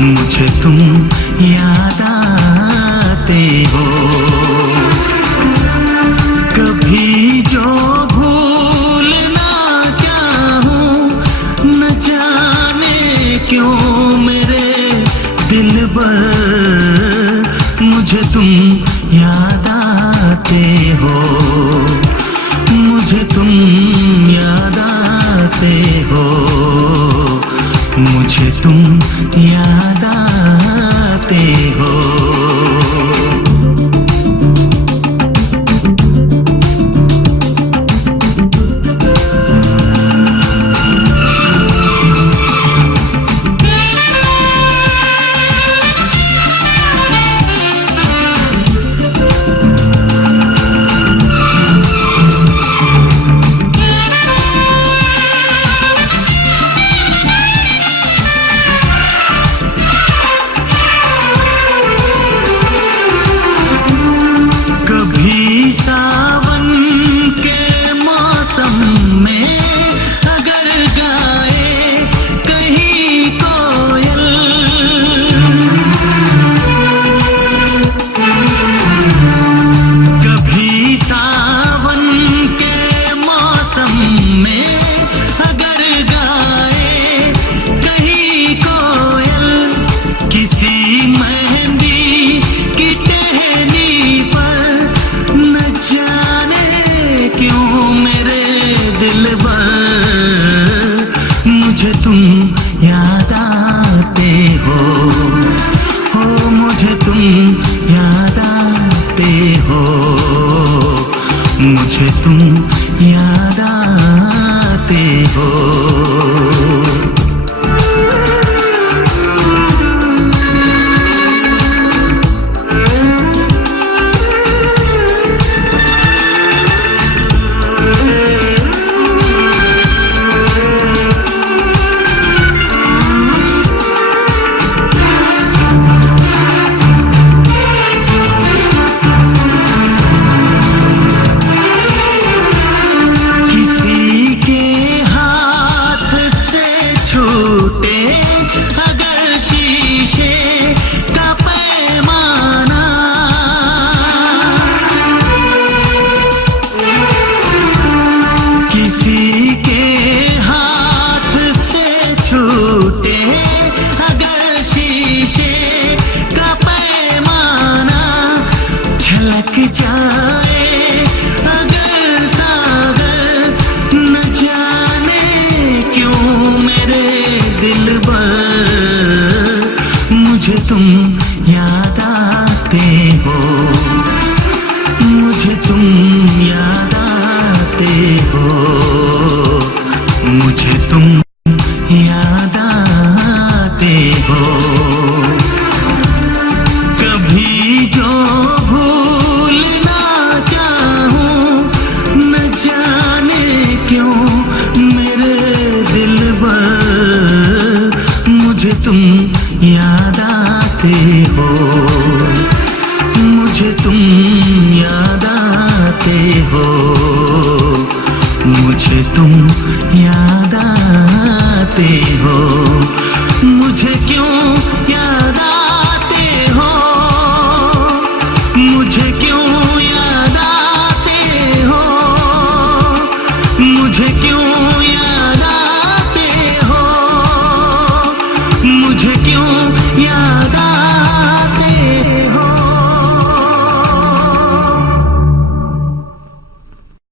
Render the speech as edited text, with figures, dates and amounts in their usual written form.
मुझे तुम याद आते हो। कभी जो भूल ना चाहूं, न जाने क्यों मेरे दिलबर, मुझे तुम याद आते हो। मुझे तुम याद आते हो। मुझे तुम याद आते हो। सावन के मौसम में अगर गाए कहीं कोयल, कभी सावन के मौसम में अगर गाए कहीं कोयल, किसी मेहंदी की टहनी पर, न जाने क्यों मेरे दिलबर, मुझे तुम याद आते हो। मुझे तुम याद आते हो। मुझे तुम याद आते हो। अगर शीशे का पैमाना, किसी के हाथ से छूटे अगर शीशे का पैमाना, झलक जाए अगर सागर, न जाने क्यों मेरे दिलबर, मुझे तुम याद आते हो। मुझे तुम याद आते हो। मुझे तुम याद आते हो। कभी जो भूल ना चाहूं, न जाने क्यों मेरे दिलबर, मुझे तुम याद आते हो। मुझे तुम याद आते हो। मुझे तुम याद आते हो। मुझे क्यों याद आते हो। मुझे क्यों याद आते हो। मुझे क्यों